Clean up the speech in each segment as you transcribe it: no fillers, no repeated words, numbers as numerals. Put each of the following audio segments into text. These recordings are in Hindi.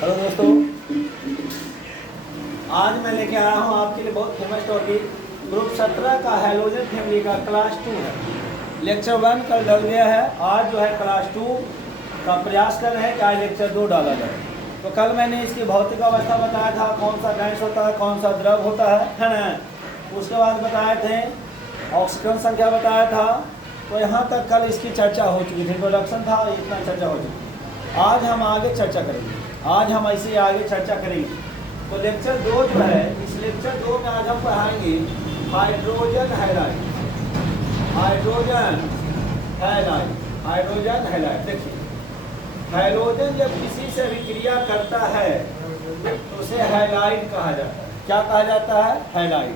हेलो दोस्तों, आज मैं लेके आया हूँ आपके लिए बहुत फेमस टॉपिक ग्रुप 17 का हैलोजन फैमिली का क्लास 2 है। लेक्चर 1 कल डल गया है। आज जो है क्लास 2 का प्रयास कर रहे हैं कि आज लेक्चर 2 डाला जाए। तो कल मैंने इसकी भौतिक अवस्था बताया था, कौन सा गैस होता है, कौन सा द्रव होता है ना। उसके बाद बताए थे ऑक्सीजन संख्या बताया था। तो यहाँ तक कल इसकी चर्चा हो चुकी थी, इंट्रोडक्शन था, इतना चर्चा हो चुकी। आज हम आगे चर्चा करेंगे, आज हम ऐसे आगे चर्चा करेंगे। तो लेक्चर 2 जो है, इस लेक्चर 2 में आज हम पढ़ाएंगे hydrogen halide. Hydrogen halide, hydrogen halide. देखिए, हैलोजन जब किसी से अभिक्रिया करता है तो उसे हैलाइड कहा जाता है। क्या कहा जाता है? हैलाइड।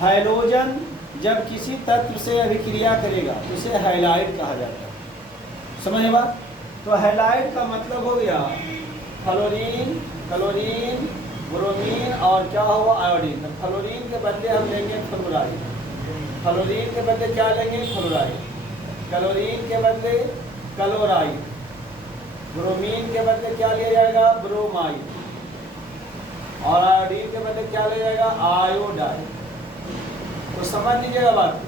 हैलोजन जब किसी तत्व से अभिक्रिया करेगा तो उसे हैलाइड कहा जाता है। समझे बात? तो हैलाइड का मतलब हो गया फ्लोरीन, क्लोरीन, ब्रोमीन और क्या हुआ आयोडीन। तो फ्लोरीन के बदले हम लेंगे फ्लोराइड, फ्लोरीन के बदले क्या लेंगे? फ्लोराइड। क्लोरीन के बदले क्लोराइड, ब्रोमीन के बदले क्या लिया जाएगा? ब्रोमाइड, और आयोडीन के बदले क्या लिया जाएगा? आयोडाइड। तो समझ लीजिएगा बात।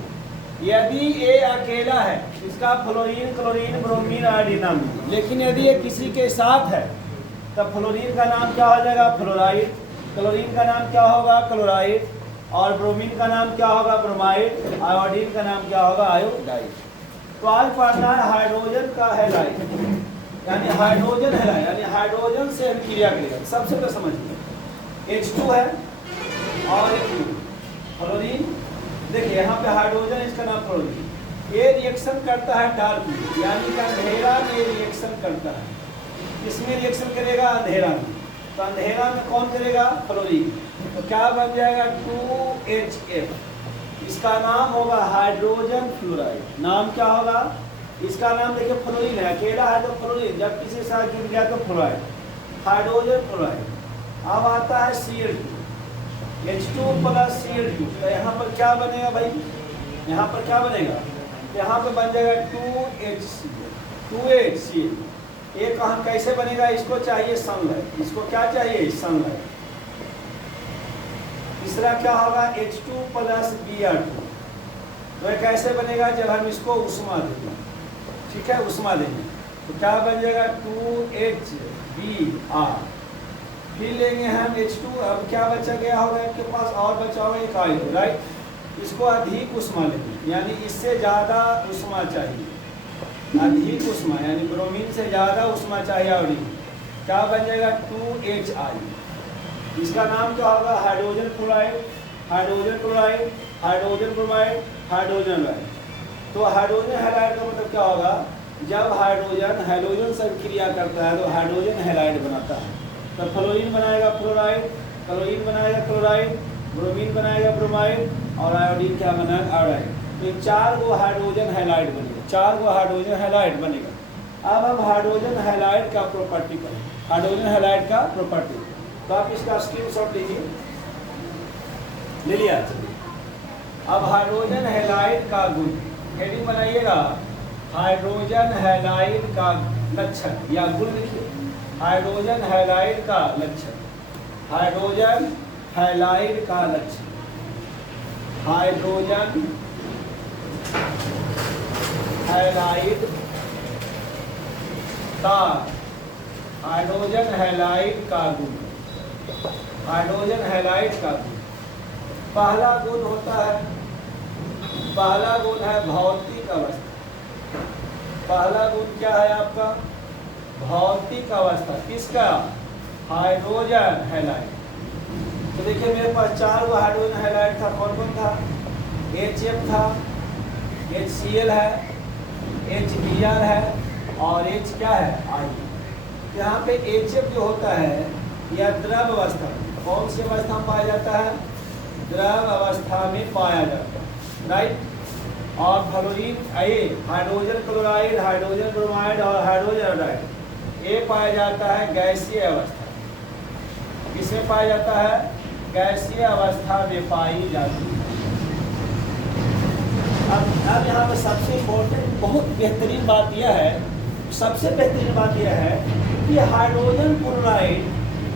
यदि ये अकेला है, इसका फ्लोरीन, क्लोरीन, ब्रोमीन, आयोडीन नाम, लेकिन यदि ये किसी के साथ है तब फ्लोरीन का नाम क्या हो जाएगा? फ्लोराइड। क्लोरीन का नाम क्या होगा? क्लोराइड। और ब्रोमीन का नाम क्या होगा? ब्रोमाइड। आयोडीन का नाम क्या होगा? आयोडाइड। तो आज पढ़ना है हाइड्रोजन का हैलाइड, यानी हाइड्रोजन हैलाइड, यानी हाइड्रोजन से अभिक्रिया करेगा। सबसे पहले समझिए, H2 है और फ्लोरीन। देखिए यहाँ पे हाइड्रोजन, इसका नाम फ्लोरीन। ये रिएक्शन करता है डार्क में, यानी कि अंधेरा में रिएक्शन करता है। किसमें रिएक्शन करेगा? अंधेरा में। तो अंधेरा में कौन करेगा? फ्लोरीन। तो क्या बन जाएगा? 2HF। इसका नाम होगा हाइड्रोजन फ्लोराइड। नाम क्या होगा इसका? नाम देखिए, फ्लोरीन है, अकेला है तो फ्लोरीन, जब किसी साथ जुड़ गया तो फ्लोराइड, हाइड्रोजन फ्लोराइड। अब आता है Cl2, H2 प्लस Cl2। तो यहाँ पर क्या बनेगा भाई? यहाँ पर क्या बनेगा? यहाँ पर बन जाएगा 2HCl, 2HCl। ये कहाँ कैसे बनेगा? इसको चाहिए सनलाइट, इसको क्या चाहिए? सनलाइट। तीसरा क्या होगा? H2 plus Br2। तो ये कैसे बनेगा? जब हम इसको उष्मा देंगे, ठीक है, उष्मा देंगे तो क्या बन जाएगा? 2HBr। फिर लेंगे हम H2। अब क्या बचा गया होगा आपके पास? और बचा होगा एक आयन, राइट। इसको अधिक उष्मा लेंगे, यानी इससे ज़्यादा उष्मा चाहिए, अधिक उष्मा, यानी ब्रोमीन से ज़्यादा उष्मा चाहिए। और क्या बन जाएगा? 2HI। इसका नाम क्या होगा? Hydrogen chloride, hydrogen chloride, hydrogen bromide, hydrogen ride. तो हाइड्रोजन हैलाइड का मतलब क्या होगा? जब हाइड्रोजन हैलोजन से क्रिया करता है तो हाइड्रोजन हैलाइड बनाता है। तो फ्लोरीन बनाएगा फ्लोराइड, क्लोरीन बनाएगा क्लोराइड, ब्रोमीन बनाएगा ब्रोमाइड, और आयोडीन क्या बनाएगा? आयोडाइड। तो ये 4 गो हाइड्रोजन हैलाइड बनेगा, 4 गो हाइड्रोजन हैलाइड बनेगा। अब हम हाइड्रोजन हैलाइड का प्रॉपर्टी पढ़ें, हाइड्रोजन हैलाइड का प्रॉपर्टी। तो आप इसका स्क्रीनशॉट लीजिए, ले लिया। अब हाइड्रोजन हैलाइड का गुण, हेडिंग बनाइएगा, हाइड्रोजन हैलाइड का लक्षण या गुण लिखिए। हाइड्रोजन हैलाइड का लक्षण, हाइड्रोजन हैलाइड का लक्षण, हाइड्रोजन हैलाइड का, हाइड्रोजन हैलाइड का गुण, हाइड्रोजन हैलाइड का गुण। पहला गुण होता है, पहला गुण है भौतिक अवस्था। पहला गुण क्या है आपका? भौतिक अवस्था। किसका? Hydrogen halide. तो देखिए मेरे पास 4 गो हाइड्रोजन हैलाइड था। कौन कौन था? HF था, HCl है, HBr है, और H क्या है? I। यहाँ पे HF जो होता है यह द्रव अवस्था, कौन सी अवस्था में पाया जाता है? द्रव अवस्था में पाया जाता है, राइट। और fluorine, hydrogen chloride, hydrogen bromide और हाइड्रोजन आयोडाइड, ये पाया जाता है गैसीय अवस्था। किसमें पाया जाता है? गैसीय अवस्था में पाई जाती है। अब यहाँ पर सबसे इम्पोर्टेंट, बहुत बेहतरीन बात यह है, सबसे बेहतरीन बात यह है जबकि हाइड्रोजन क्लोराइड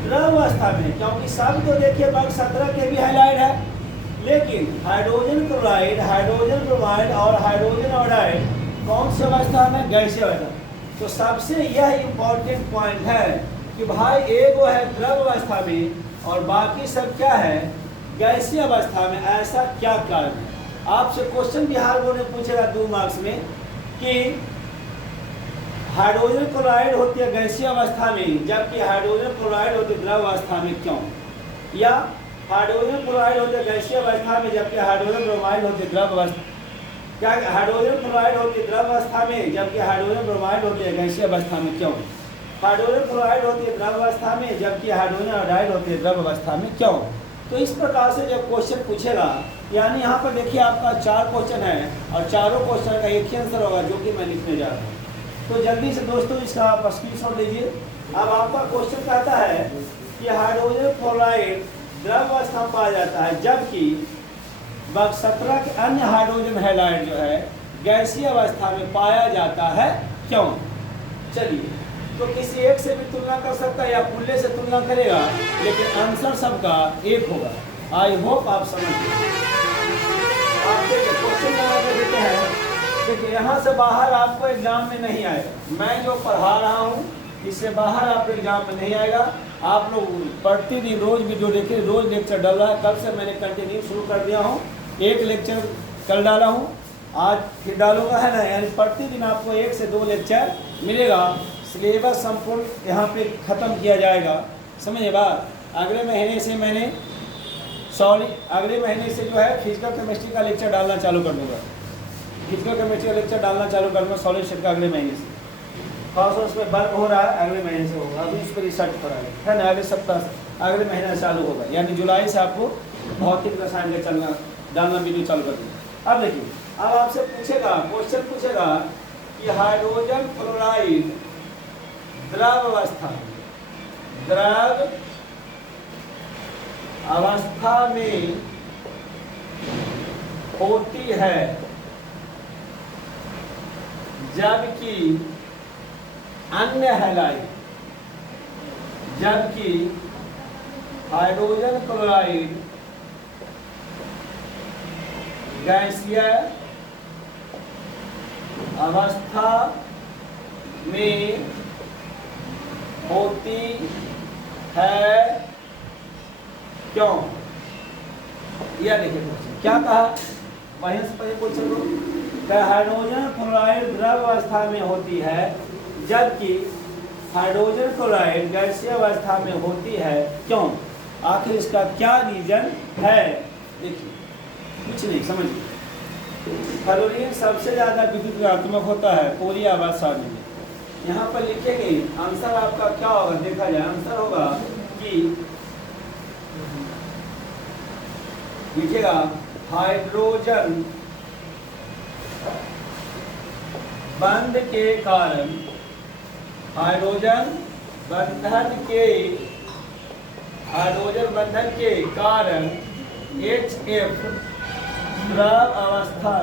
द्रव अवस्था में, क्योंकि सब तो देखिए वर्ग 17 के भी हाइलाइट है, लेकिन हाइड्रोजन क्लोराइड, हाइड्रोजन ब्रोमाइड और हाइड्रोजन आयोडाइड कौन सी अवस्था में? गैसीय अवस्था। तो सबसे यह इम्पोर्टेंट पॉइंट है कि भाई एक वो है द्रव अवस्था में और बाकी सब क्या है? गैसीय अवस्था में। ऐसा क्या कारण है? आपसे क्वेश्चन बिहार बोर्ड ने पूछेगा 2 मार्क्स में कि हाइड्रोजन क्लोराइड होती है गैसीय अवस्था में जबकि हाइड्रोजन क्लोराइड होती है द्रव अवस्था में, क्यों? या हाइड्रोजन क्लोराइड होती है गैसीय अवस्था में जबकि हाइड्रोजन ब्रोमाइड होती है द्रव अवस्था, क्या हाइड्रोजन क्लोराइड होती है द्रव अवस्था में जबकि हाइड्रोजन ब्रोमाइड होती है गैसीय अवस्था में, क्यों? हाइड्रोजन क्लोराइड होती है द्रव अवस्था में जबकि हाइड्रोजन आयोडाइड होती है द्रव अवस्था में, क्यों? तो इस प्रकार से जब क्वेश्चन पूछेगा, यानी यहाँ पर देखिए आपका 4 क्वेश्चन है और चारों क्वेश्चन का एक ही आंसर होगा जो कि मैं लिखने जा रहा हूँ। तो जल्दी से दोस्तों इसका आप स्क्रीनशॉट लीजिए। अब आपका क्वेश्चन कहता है कि हाइड्रोजन क्लोराइड द्रव अवस्था में पाया जाता है जबकि वर्ग 17 के अन्य हाइड्रोजन हैलाइड जो है गैसीय अवस्था में पाया जाता है, क्यों? चलिए, तो किसी एक से भी तुलना कर सकता है या पुल्ले से तुलना करेगा, लेकिन आंसर सबका एक होगा। आई होप आप समझ गए। आप देखिए क्वेश्चन बना के देते हैं, देखिए यहाँ से बाहर आपको एग्जाम में नहीं आएगा। मैं जो पढ़ा रहा हूँ इससे बाहर आपको एग्जाम में नहीं आएगा। आप लोग प्रतिदिन रोज वीडियो देखिए, रोज लेक्चर डाल रहा है। कल से मैंने कंटिन्यू शुरू कर दिया हूँ, एक लेक्चर कल डाला हूँ, आज फिर डालूंगा, है ना। यानी प्रतिदिन आपको 1 से 2 लेक्चर मिलेगा। सिलेबस संपूर्ण यहाँ पे ख़त्म किया जाएगा, समझे बात। अगले महीने से अगले महीने से जो है फिजिकल केमिस्ट्री का लेक्चर डालना चालू कर दूँगा। फिजिकल केमिस्ट्री का लेक्चर डालना चालू करूँगा सॉलिड स्टेट का अगले महीने से। खास तौर उसमें वर्क हो रहा है, अगले महीने से होगा। अभी उस पर रिसर्च हो रहा है ना। अगले सप्ताह से अगले महीने चालू होगा, यानी जुलाई से आपको भौतिक रसायन का डालना वीडियो चालू कर दूँगा। अब देखिए, अब आपसे पूछेगा, क्वेश्चन पूछेगा कि हाइड्रोजन क्लोराइड द्रव अवस्था में होती है जबकि अन्य हैलाइड, जबकि हाइड्रोजन क्लोराइड गैसीय अवस्था में होती है, क्यों? यह देखिए क्या कहा, वहीं से पहले क्वेश्चन को, हाइड्रोजन क्लोराइड द्रव अवस्था में होती है जबकि हाइड्रोजन क्लोराइड गैसीय अवस्था में होती है, क्यों? आखिर इसका क्या रीजन है? देखिए कुछ नहीं, समझिए। फ्लोरीन सबसे ज़्यादा विद्युत ऋणात्मक होता है पूरी आवाज सारणी में। यहाँ पर लिखेंगे आंसर आपका क्या होगा, देखा जाए। आंसर होगा कि लिखिएगा हाइड्रोजन बंध के कारण, हाइड्रोजन बंधन के कारण HF द्रव अवस्था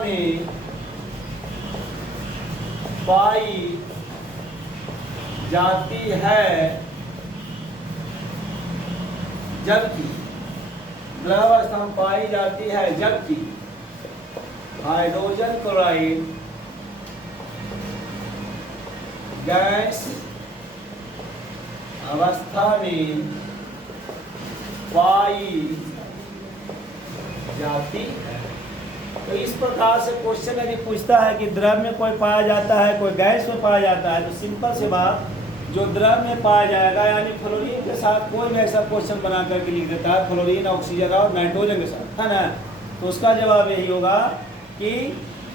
में पाई जाती है जबकि द्रव अवस्था में पाई जाती है जबकि हाइड्रोजन क्लोराइड गैस अवस्था में पाई जाती है। तो इस प्रकार से क्वेश्चन यदि पूछता है कि द्रव में कोई पाया जाता है, कोई गैस में पाया जाता है, तो सिंपल सी बात, जो द्रव में पाया जाएगा, यानी फ्लोरीन के साथ कोई भी ऐसा क्वेश्चन बना करके लिख देता है फ्लोरीन, ऑक्सीजन और नाइट्रोजन के साथ, है ना, तो उसका जवाब यही होगा कि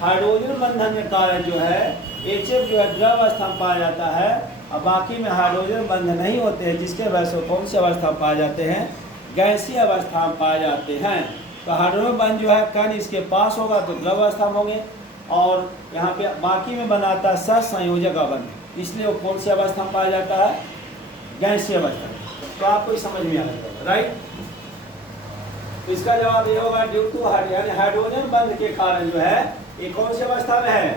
हाइड्रोजन बंधन के कारण जो है HF जो है द्रव अवस्था में पाया जाता है और बाकी में हाइड्रोजन बंधन नहीं होते हैं, जिसके वजह से कौन सी अवस्था में पाए जाते हैं? गैसीय अवस्था में पाए जाते हैं। तो हाइड्रोजन बंध जो है कण इसके पास होगा तो द्रव अवस्था में होंगे, और यहाँ पे बाकी में बनाता है सहसंयोजक बंध, इसलिए वो कौन सी अवस्था में पाया जाता है? गैसीय अवस्था। तो आपको समझ में आ जाएगा, राइट। तो इसका जवाब ये होगा ड्यू टू यानी हाइड्रोजन बंध के कारण जो है ये कौन सी अवस्था में है?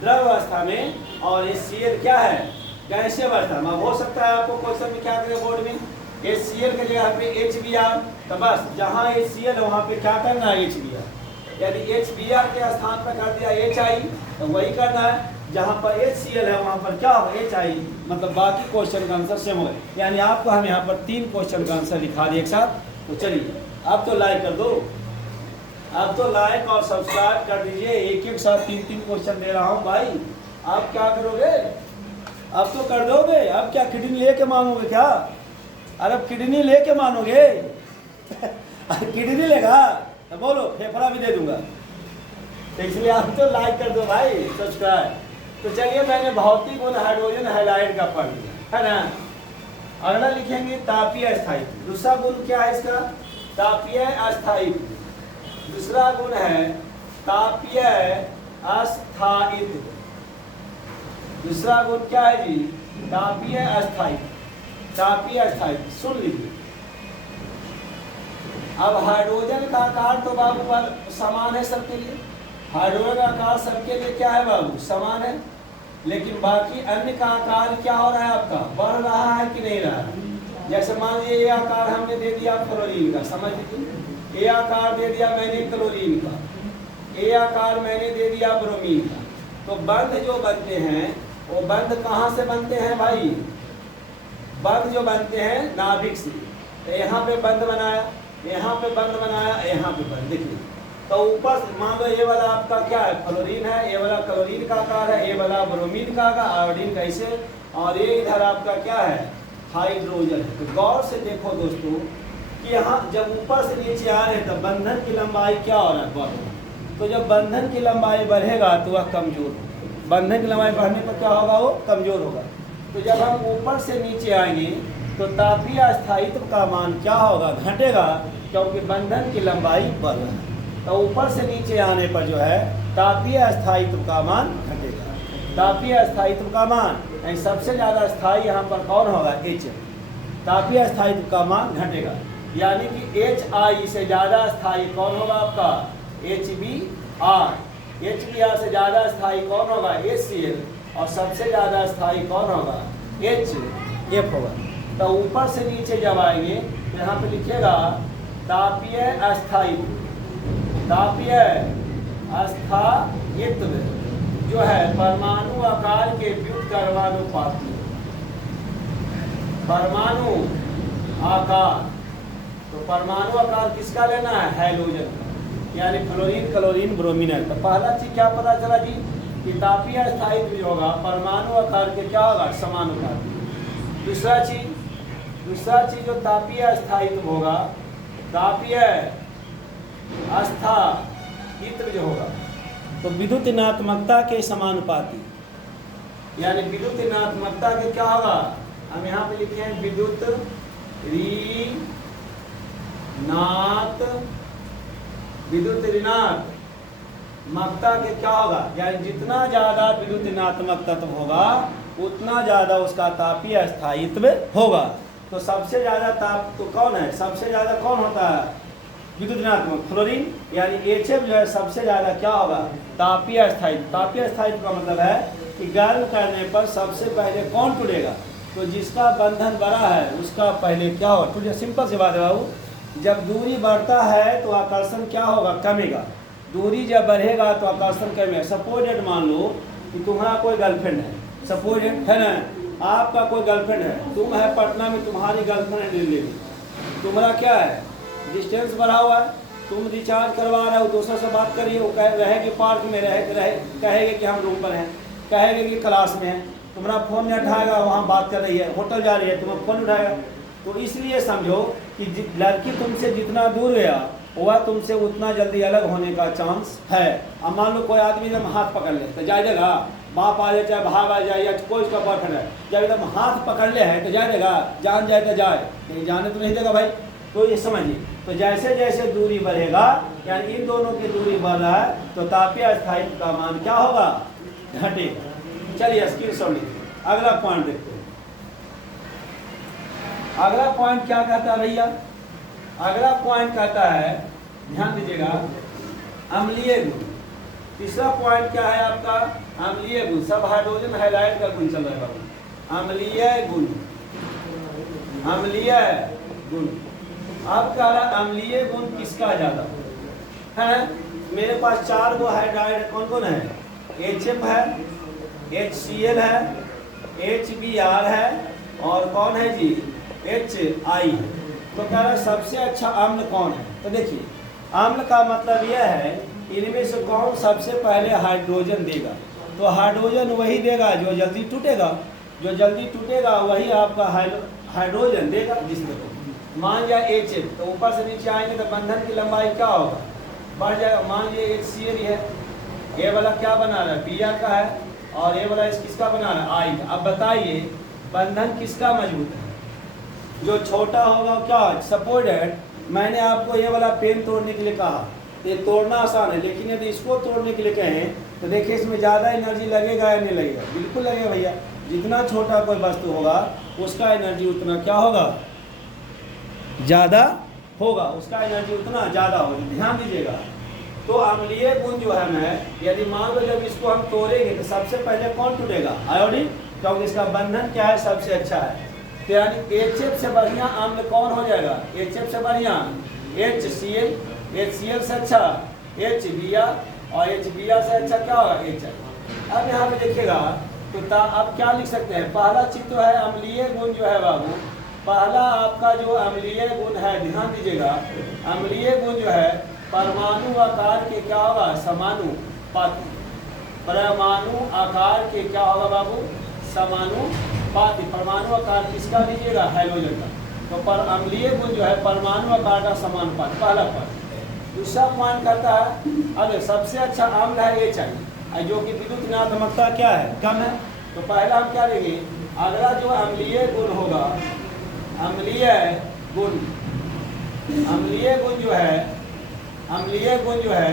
द्रव अवस्था में, और HCl क्या है, गैसीय अवस्था में। हो सकता है आपको क्वेश्चन में क्या करें बोर्ड में, HCl के जगह पे HBr, तो बस जहाँ HCl है वहाँ पे क्या करना है, HBr, यानी HBr के स्थान पर कर दिया HI, तो वही करना है। जहाँ पर HCl है वहाँ पर क्या होगा, HI, मतलब बाकी क्वेश्चन का आंसर सेम होगा। यानी आपको हम यहाँ पर 3 क्वेश्चन का आंसर लिखा दिए एक साथ। तो चलिए अब तो लाइक कर दो, अब तो लाइक और सब्सक्राइब कर दीजिए। एक एक साथ 3-3 क्वेश्चन दे रहा हूँ भाई, आप क्या करोगे, अब तो कर दोगे। अब क्या किडनी लेके मानोगे क्या, अरे अब किडनी लेके मानोगे किडनी लेगा तो बोलो फेफड़ा भी दे दूंगा। तो इसलिए आप तो लाइक कर दो भाई, सब्सक्राइब। तो चलिए मैंने भौतिक गुण हाइड्रोजन हैलाइड का पढ़ लिया है ना। अगला लिखेंगे तापीय अस्थायित्व। दूसरा गुण क्या है इसका, तापीय अस्थायित्व। दूसरा गुण है तापीय अस्थायित्व। दूसरा गुण क्या है जी, तापीय अस्थायित्व। तापीय अस्थायित्व सुन लीजिए। अब हाइड्रोजन का आकार तो बाबू पर समान है सबके लिए, हाइड्रोजन का आकार सबके लिए क्या है बाबू, समान है। लेकिन बाकी अन्य का आकार क्या हो रहा है आपका, बढ़ रहा है कि नहीं रहा है। जैसे मान लीजिए ये आकार हमने दे दिया क्लोरीन का, समझ लीजिए ये आकार दे दिया मैंने क्लोरीन का, ये आकार मैंने दे दिया ब्रोमीन का। तो बंध जो बनते हैं वो बंध कहाँ से बनते हैं भाई, बंध जो बनते हैं नाभिक से। तो यहाँ पे बंध बनाया, यहाँ पे बंध बनाया, यहाँ पे बंध, देखिए। तो ऊपर मान लो ये वाला आपका क्या है, फ्लोरीन है, ये वाला क्लोरीन का आकार है, ये वाला ब्रोमीन का आकार, आयोडीन कैसे, और ये इधर आपका क्या है, हाइड्रोजन है। तो गौर से देखो दोस्तों कि यहाँ जब ऊपर से नीचे आ रहे हैं तो बंधन की लंबाई क्या हो रहा है, बढ़ रहा है। तो जब बंधन की लंबाई बढ़ेगा तो वह कमजोर होगा, बंधन की लंबाई बढ़ने पर क्या होगा, वो कमजोर होगा। तो जब हम ऊपर से नीचे आएंगे तो तापीय अस्थायित्व का मान क्या होगा, घटेगा, क्योंकि बंधन की लंबाई बढ़ रहा है। तो ऊपर से नीचे आने पर जो है तापीय अस्थायित्व का मान घटेगा। तापीय अस्थायित्व का मान सबसे ज़्यादा स्थायी यहाँ पर कौन होगा, H। तापीय अस्थायित्व का मान घटेगा, यानी कि HI से ज़्यादा स्थायी कौन होगा आपका, HBr। HBr से ज़्यादा स्थायी कौन होगा, HCl, और सबसे ज़्यादा स्थायी कौन होगा, HF होगा। तो ऊपर से नीचे जब आएंगे तो यहाँ पे लिखेगा तापीय अस्थायित्व। तापीय अस्थायित्व जो है परमाणु आकार के व्युत्क्रमानुपाती। परमाणु आकार, तो परमाणु आकार किसका लेना है, हैलोजन, यानी फ्लोरीन क्लोरीन ब्रोमीन है। तो पहला चीज क्या पता चला जी कि तापीय अस्थायित्व जो होगा परमाणु आकार के क्या होगा, समानुपाती। दूसरा चीज जो तापीय अस्थायित्व होगा, तापीय अस्थायित्व जो होगा तो विद्युत ऋणात्मकता के समानुपाती, यानी विद्युत ऋणात्मकता के क्या होगा, हम यहाँ पे लिखे हैं विद्युत ऋणात्मकता के क्या होगा, यानी जितना ज्यादा विद्युत ऋणात्मक तत्व होगा उतना ज्यादा उसका तापीय अस्थायित्व होगा। तो सबसे ज्यादा ताप तो कौन है, सबसे ज्यादा कौन होता है, विद्युत ऋणात्मक फ्लोरीन, यानी HF जो है सबसे ज्यादा क्या होगा, तापीय अस्थायित्व। तापीय अस्थायित्व का मतलब है कि गर्म करने पर सबसे पहले कौन टूटेगा, तो जिसका बंधन बड़ा है उसका पहले क्या होगा, टूटे। सिंपल सी बात है बाबू, जब दूरी बढ़ता है तो आकर्षण क्या होगा, कमेगा। दूरी जब बढ़ेगा तो आकर्षण कमेगा। सपोज डेट मान लो कि तुम्हारा कोई गर्लफ्रेंड है, सपोज डेट है ना, आपका कोई गर्लफ्रेंड है, तुम है पटना में, तुम्हारी गर्लफ्रेंड है दिल्ली में। तुम्हारा क्या है, डिस्टेंस बढ़ा हुआ है, तुम रिचार्ज करवा रहे हो, दूसरे से बात करिए, वो रहेगी पार्क में, कहेंगे कि हम रूम पर हैं, कहेंगे कि क्लास में हैं, तुम्हारा फ़ोन नहीं उठाएगा, वहाँ बात कर रही है, होटल जा रही है, तुम्हारा फ़ोन उठाएगा। तो इसलिए समझो कि लड़की तुमसे जितना दूर गया वह तुमसे उतना जल्दी अलग होने का चांस है। अब मान लो कोई आदमी जब हाथ पकड़ ले तो जाएगा, बाप आ जाए चाहे भाग आ जाए या कोई उसका बॉयफ्रेंड है, जब एकदम हाथ पकड़ ले है तो जाएगा, जान जाए तो जाए, नहीं जाने तो नहीं देगा भाई। तो ये समझिए, तो जैसे जैसे दूरी बढ़ेगा, यानी इन दोनों की दूरी बढ़ रहा है, तो तापीय अस्थायित्व का मान क्या होगा, घटेगा। चलिए स्क्रीनशॉट लीजिए, अगला पॉइंट देखते हैं। अगला पॉइंट क्या कहता है भैया, अगला पॉइंट कहता है, ध्यान दीजिएगा, अम्लीय गुण। तीसरा पॉइंट क्या है आपका, अम्लीय गुण, सब हाइड्रोजन हैलाइड का गुण चल रहा है बाबू। अम्लीय गुण, अम्लीय गुण। अब कह रहा अम्लीय गुण किसका ज्यादा है? मेरे पास 4 गो हाइड्राइड कौन कौन है? HF है, HCl है, HBr है और कौन है जी? HI है। तो कह रहा सबसे अच्छा अम्ल कौन है? तो देखिए अम्ल का मतलब यह है इनमें से कौन सबसे पहले हाइड्रोजन देगा। तो हाइड्रोजन वही देगा जो जल्दी टूटेगा, जो जल्दी टूटेगा वही आपका हाइड्रोजन देगा। जिसमें मान लिया HF, तो ऊपर से नीचे आएंगे तो बंधन की लंबाई क्या होगा? बढ़ जाएगा। मान लिया HCl है, ये वाला क्या बना रहा है? Br का है और ये वाला किसका बना रहा है? I का। अब बताइए बंधन किसका मजबूत है? जो छोटा होगा क्या? सपोर्टेड। मैंने आपको ये वाला पेन तोड़ने के लिए कहा, ये तोड़ना आसान है, लेकिन यदि इसको तोड़ने के लिए कहें तो देखिए इसमें ज़्यादा एनर्जी लगेगा या नहीं लगेगा? बिल्कुल लगेगा भैया। जितना छोटा कोई वस्तु होगा उसका एनर्जी उतना क्या होगा? ज़्यादा होगा, उसका एनर्जी उतना ज़्यादा होगा। ध्यान दीजिएगा। तो अम्लीय गुण जो है मैं, यदि मान लो जब इसको हम तोड़ेंगे तो सबसे पहले कौन टूटेगा? आयोडीन, क्योंकि इसका बंधन क्या है? सबसे अच्छा है। तो यानी HF से बढ़िया अम्ल कौन हो जाएगा? HF से बढ़िया HCl, HCl से अच्छा HBr और HBr से अच्छा क्या होगा? HI। अब यहाँ पे देखिएगा तो अब क्या लिख सकते हैं? पहला चीज तो है अम्लीय गुण जो है बाबू, पहला आपका जो अम्लीय गुण है, ध्यान दीजिएगा, अम्लीय गुण जो है परमाणु आकार के क्या होगा? समानुपाती। परमाणु आकार के क्या होगा बाबू? समानुपाती। परमाणु आकार किसका लीजिएगा? हाइड्रोजन का। तो पर अम्लीय गुण जो है परमाणु आकार का समानुपाती, पहला पद। दूसरा पॉइंट कहता है अब सबसे अच्छा अम्ल है HI, जो कि विद्युत ऋणात्मकता क्या है? कम है। तो पहला हम क्या लेंगे? अगला जो अम्लीय गुण होगा, अम्लीय गुण, अम्लीय गुण जो है, अम्लीय गुण जो है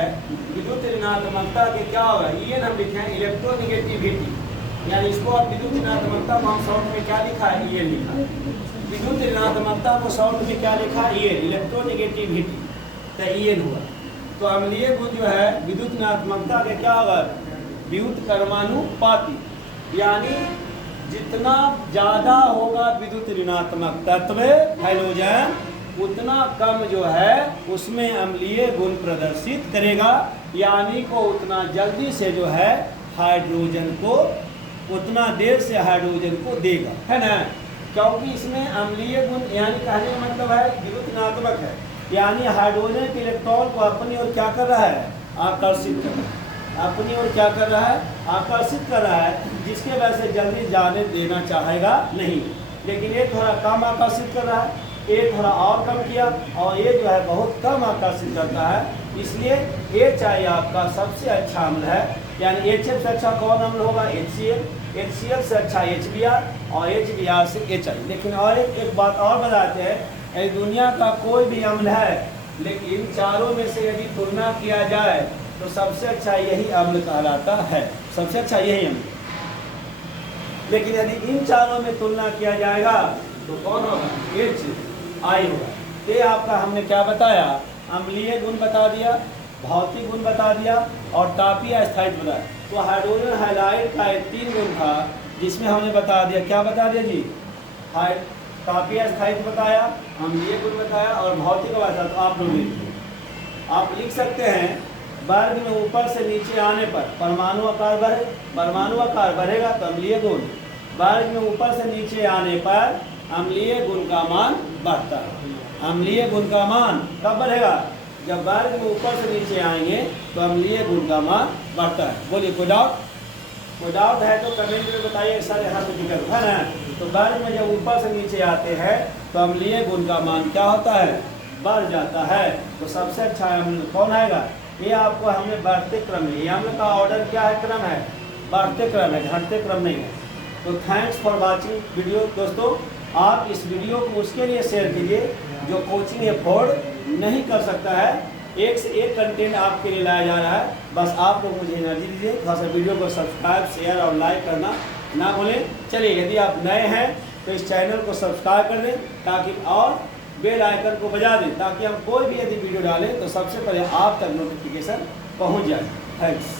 विद्युत ऋणात्मकता के क्या होगा? EN हम लिखे हैं, इलेक्ट्रोनिगेटिविटी। यानी इसको आप विद्युत ऋणात्मकता को हम शॉर्ट में क्या लिखा है? EN लिखा है। विद्युत ऋणात्मकता को शॉर्ट में क्या लिखा है? EN, electronegativity. तो EN हुआ। तो अम्लीय गुण जो है विद्युत ऋणात्मकता के क्या होगा? विद्युत कर्मानुपाती। यानी जितना ज्यादा होगा विद्युत ऋणात्मक तत्व हाइड्रोजन, उतना कम जो है उसमें अम्लीय गुण प्रदर्शित करेगा। यानी को उतना जल्दी से जो है हाइड्रोजन को, उतना देर से हाइड्रोजन को देगा, है ना? क्योंकि इसमें अम्लीय गुण यानी कहने का मतलब है विद्युत ऋणात्मक है, यानी हाइड्रोजन के इलेक्ट्रॉन को अपनी ओर क्या कर रहा है? आकर्षित कर रहा है। अपनी ओर क्या कर रहा है? आकर्षित कर रहा है, जिसके वजह से जल्दी जाने देना चाहेगा नहीं। लेकिन ये थोड़ा कम आकर्षित कर रहा है, ये थोड़ा और कम किया, और ये जो है बहुत कम आकर्षित करता है। इसलिए HI आपका सबसे अच्छा अम्ल है। यानी HF से अच्छा कौन अम्ल होगा? HCl, HCl से अच्छा HBr और HBr से HI। लेकिन और एक बात और बताते हैं, दुनिया का कोई भी अम्ल है, लेकिन इन चारों में से यदि तुलना किया जाए तो सबसे अच्छा यही अम्ल कहलाता है, सबसे अच्छा यही अम्ल। लेकिन यदि इन चारों में तुलना किया जाएगा तो कौन होगा? HI होगा। ये आपका हमने क्या बताया? अम्लीय गुण बता दिया, भौतिक गुण बता दिया और तापीय स्थायित्व बताया। तो हाइड्रोजन हाइलाइड का 3 गुण था, जिसमें हमने बता दिया, क्या बता दिया जी? तापीय स्थायित्व बताया, अम्लीय गुण बताया और भौतिक बताया। तो आप लोग आप लिख सकते हैं, वर्ग में ऊपर से नीचे आने पर परमाणु आकार बढ़े, परमाणु आकार बढ़ेगा तो अम्लीय गुण, वर्ग में ऊपर से नीचे आने पर अम्लीय गुण का मान बढ़ता है। अम्लीय गुण का मान कब बढ़ेगा? जब वर्ग में ऊपर से नीचे आएंगे तो अम्लीय गुण का मान बढ़ता है। बोलिए कोई डाउट? कोई डाउट है तो कमेंट में बताइए, सर यहाँ पे दिक्कत है ना? तो वर्ग में जब ऊपर से नीचे आते हैं तो अम्लीय गुण का मान क्या होता है? बढ़ जाता है। तो सबसे अच्छा अम्ल कौन आएगा? ये आपको हमने बढ़ते क्रम में, ये अम्ल का ऑर्डर क्या है? क्रम है, बढ़ते क्रम है, घटते क्रम नहीं है। तो थैंक्स फॉर वाचिंग वीडियो। दोस्तों आप इस वीडियो को उसके लिए शेयर कीजिए जो कोचिंग अफोर्ड नहीं कर सकता है। एक से एक कंटेंट आपके लिए लाया जा रहा है। बस आप लोग मुझे एनर्जी दीजिए, थोड़ा सा वीडियो को सब्सक्राइब, शेयर और लाइक करना ना भूलें। चलिए, यदि आप नए हैं तो इस चैनल को सब्सक्राइब कर दें, ताकि और बेल आइकन को बजा दें, ताकि हम कोई भी यदि वीडियो डालें तो सबसे पहले आप तक नोटिफिकेशन पहुंच जाए। थैंक्स।